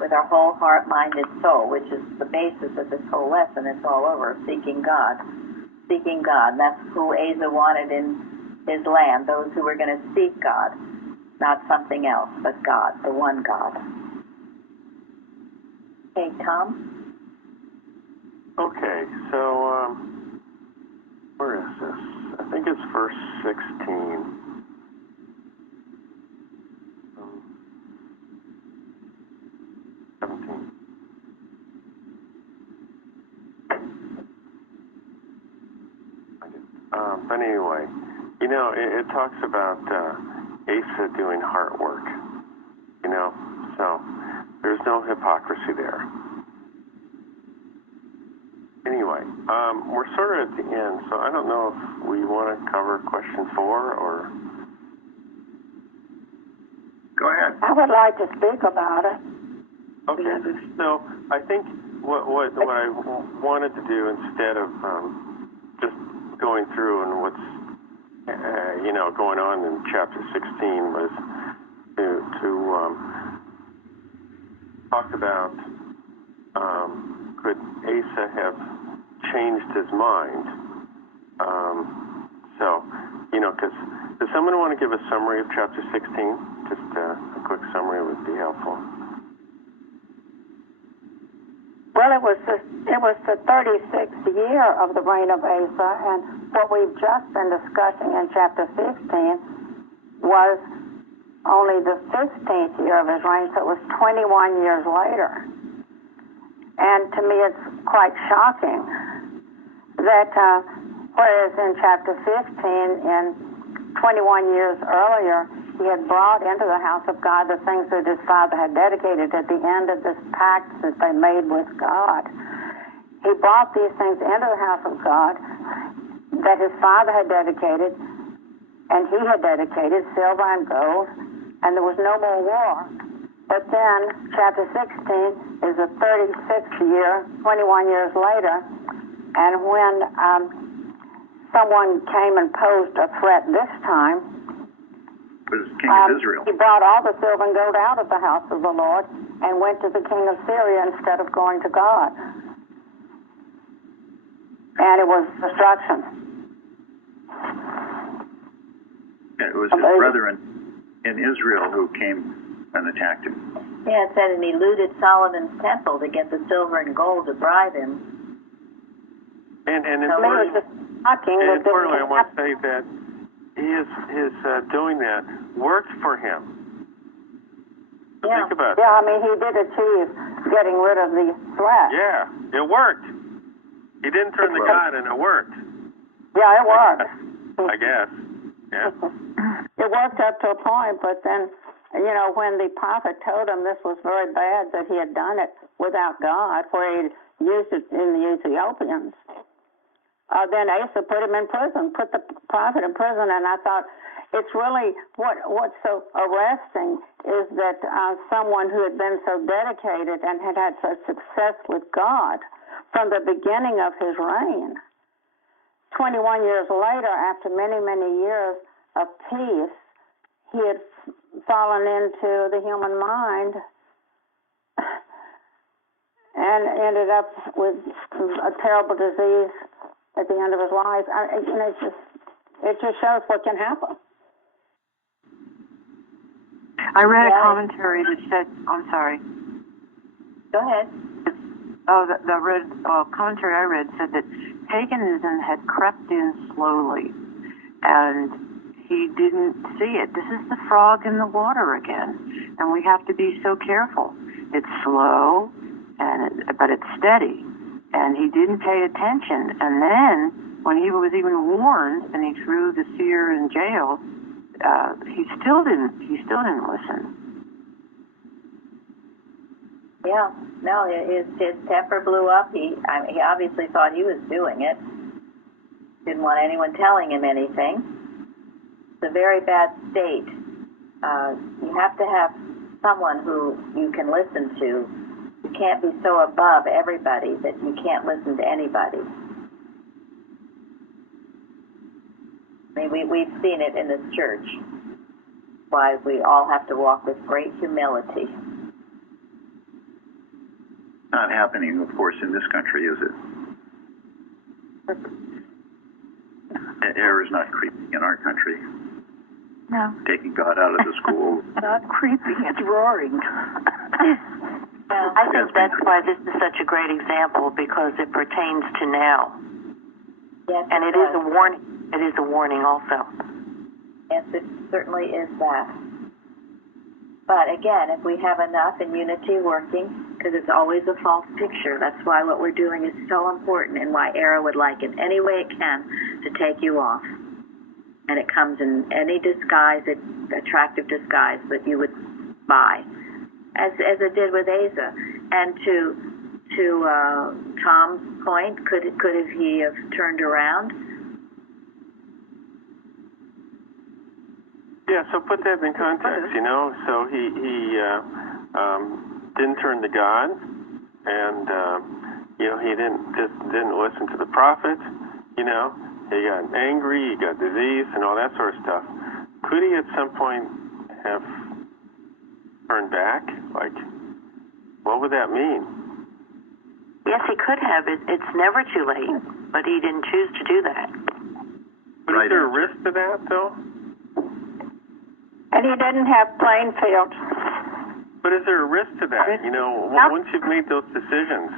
with our whole heart, mind, and soul, which is the basis of this whole lesson. It's all over, seeking God. Seeking God. And that's who Asa wanted in his land, those who were going to seek God, not something else, but God, the one God. Okay, Tom? Okay, so where is this? I think it's verse 16. 17. But anyway, you know, it talks about Asa doing heart work, you know, so there's no hypocrisy there. Anyway, we're sort of at the end, so I don't know if we want to cover question 4 or... Go ahead. I would like to speak about it. Okay, so I think what I wanted to do, instead of just going through and what's you know, going on in chapter 16, was to talk about could Asa have changed his mind? So, you know, does someone want to give a summary of chapter 16? Just a quick summary would be helpful. Well, it was the 36th year of the reign of Asa, and what we've just been discussing in chapter 15 was only the 15th year of his reign, so it was 21 years later. And to me, it's quite shocking that whereas in chapter 15, in 21 years earlier, he had brought into the house of God the things that his father had dedicated at the end of this pact that they made with God. He brought these things into the house of God that his father had dedicated, and he had dedicated silver and gold, and there was no more war. But then, chapter 16 is the 36th year, 21 years later, and when someone came and posed a threat this time, was king of Israel. He brought all the silver and gold out of the house of the Lord and went to the king of Syria instead of going to God. And it was destruction. It was his brethren in Israel who came and attacked him. Yeah, it said, and he looted Solomon's temple to get the silver and gold to bribe him. And so importantly, I want to say that his doing that worked for him. So think about that. I mean, he did achieve getting rid of the threat. Yeah, it worked. He didn't turn to God, and it worked. Yeah, it worked. I guess. Yeah. It worked up to a point, but then, you know, when the prophet told him this was very bad, that he had done it without God, where he used it in the Ethiopians, then Asa put him in prison, put the prophet in prison, and I thought, it's really, what's so arresting is that someone who had been so dedicated and had had such success with God from the beginning of his reign, 21 years later, after many, many years of peace, he had fallen into the human mind and ended up with a terrible disease at the end of his life. It just shows what can happen. I read a commentary that said, I'm sorry. Go ahead. The commentary I read said that paganism had crept in slowly, and he didn't see it. This is the frog in the water again, and we have to be so careful. It's slow, but it's steady, and he didn't pay attention. And then, when he was even warned, and he threw the seer in jail, he still didn't listen. Yeah, no, his temper blew up. He obviously thought he was doing it. Didn't want anyone telling him anything. It's a very bad state. You have to have someone who you can listen to. You can't be so above everybody that you can't listen to anybody. I mean, we've seen it in this church. Why we all have to walk with great humility. Not happening, of course, in this country, is it? Error is not creeping in our country. No. Taking God out of the school. Not creeping, it's roaring. I think that's why this is such a great example, because it pertains to now. Yes, and it is a warning. It is a warning also. Yes, it certainly is that. But again, if we have enough in unity working, because it's always a false picture, that's why what we're doing is so important, and why ERA would like in any way it can to take you off. And it comes in any disguise, attractive disguise that you would buy, as it did with Asa. And to Tom's point, could he have turned around? Yeah, so put that in context, you know. So he didn't turn to God, and he didn't listen to the prophets. You know, he got angry, he got disease, and all that sort of stuff. Could he at some point have turned back? Like, what would that mean? Yes, he could have. It's never too late, but he didn't choose to do that. But is there a risk to that, though? And he didn't have playing field. But is there a risk to that? You know, once you've made those decisions.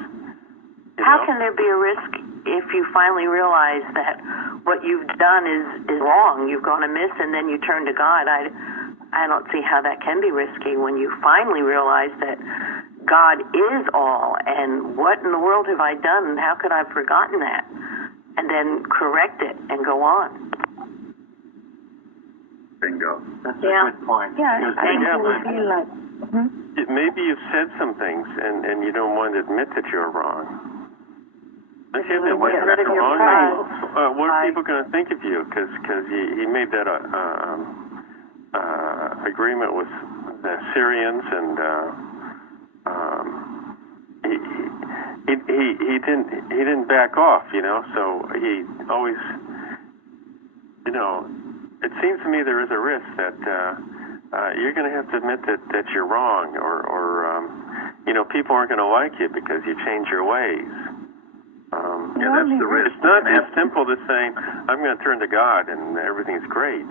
How can there be a risk if you finally realize that what you've done is wrong? You've gone amiss, and then you turn to God. I don't see how that can be risky when you finally realize that God is all, and what in the world have I done, and how could I have forgotten that? And then correct it and go on. Bingo. That's a good point. Yeah, maybe you've said some things, and you don't want to admit that you're wrong. What are people going to think of you? Because he made that agreement with the Syrians, and he didn't back off. You know, so he always, It seems to me there is a risk that you're going to have to admit that you're wrong, or people aren't going to like you because you change your ways. That's the risk. It's not as simple as saying, I'm going to turn to God and everything's great.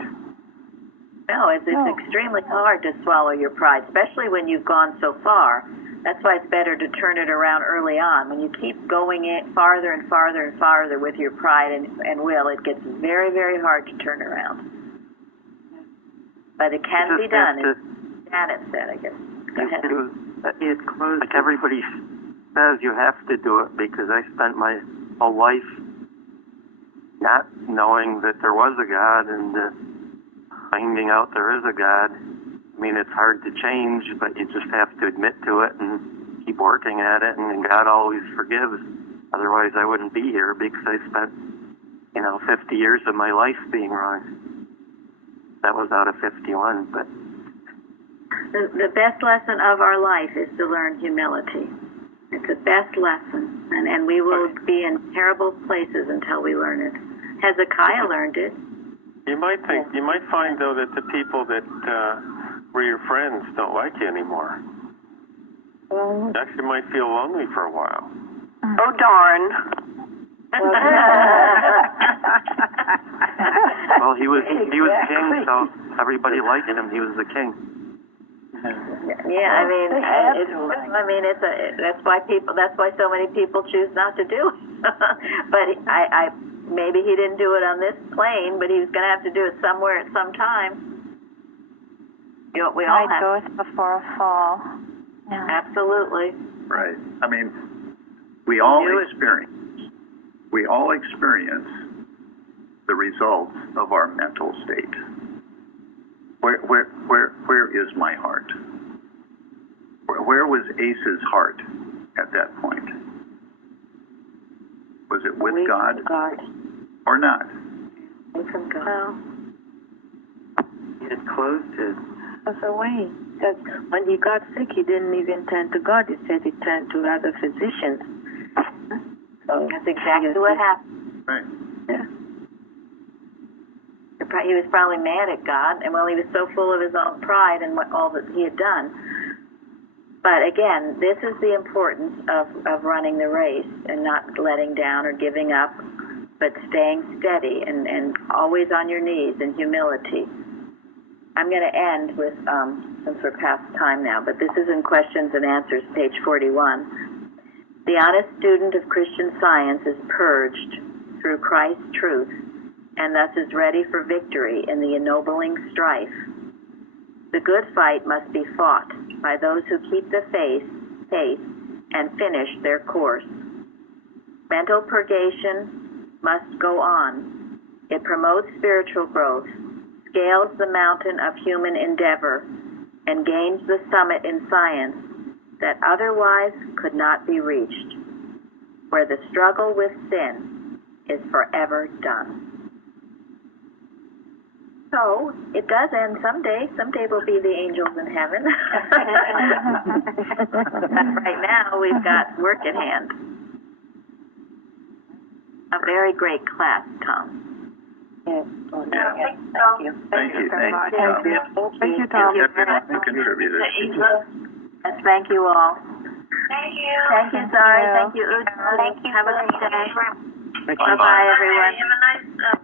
No, it's extremely hard to swallow your pride, especially when you've gone so far. That's why it's better to turn it around early on. When you keep going in farther and farther and farther with your pride and will, it gets very, very hard to turn around. But it can be done. As Janet said, I guess. Go ahead. Like everybody says, you have to do it, because I spent my whole life not knowing that there was a God, and finding out there is a God. I mean, it's hard to change, but you just have to admit to it and keep working at it, and God always forgives. Otherwise, I wouldn't be here, because I spent, 50 years of my life being wrong. That was out of 51, but... The best lesson of our life is to learn humility. It's the best lesson, and we will be in terrible places until we learn it. Hezekiah learned it. You might find though that the people that were your friends don't like you anymore. You actually might feel lonely for a while. Oh darn! Well, he was king, so everybody liked him. He was the king. Yeah, I mean, that's why so many people choose not to do it. But maybe he didn't do it on this plane, but he was going to have to do it somewhere at some time. We all Night goes before a fall. Yeah. Absolutely. Right. I mean, we all experience the results of our mental state. Where is my heart? Where was Asa's heart at that point? Was it with God or not? From God. He had closed his. Was away. Because when he got sick, he didn't even turn to God. He said he turned to other physicians. So that's exactly what happened. Right. Yeah. He was probably mad at God, and he was so full of his own pride and all that he had done. But again, this is the importance of running the race and not letting down or giving up, but staying steady and always on your knees in humility. I'm going to end with, since we're past time now, but this is in Questions and Answers, page 41. The honest student of Christian Science is purged through Christ's truth, and thus is ready for victory in the ennobling strife. The good fight must be fought by those who keep the faith and finish their course. Mental purgation must go on. It promotes spiritual growth, scales the mountain of human endeavor, and gains the summit in science that otherwise could not be reached, where the struggle with sin is forever done. So, it does end someday. Someday we'll be the angels in heaven. Right now, we've got work at hand. A very great class, Tom. Yes. Thank you. Thank you. Thank you, Everyone Tom. who contributed. Yes, thank you all. Thank you. Thank you, Zari. Thank you, Uta. Thank you. Have a good day. Thank you. Bye-bye, everyone. Have a nice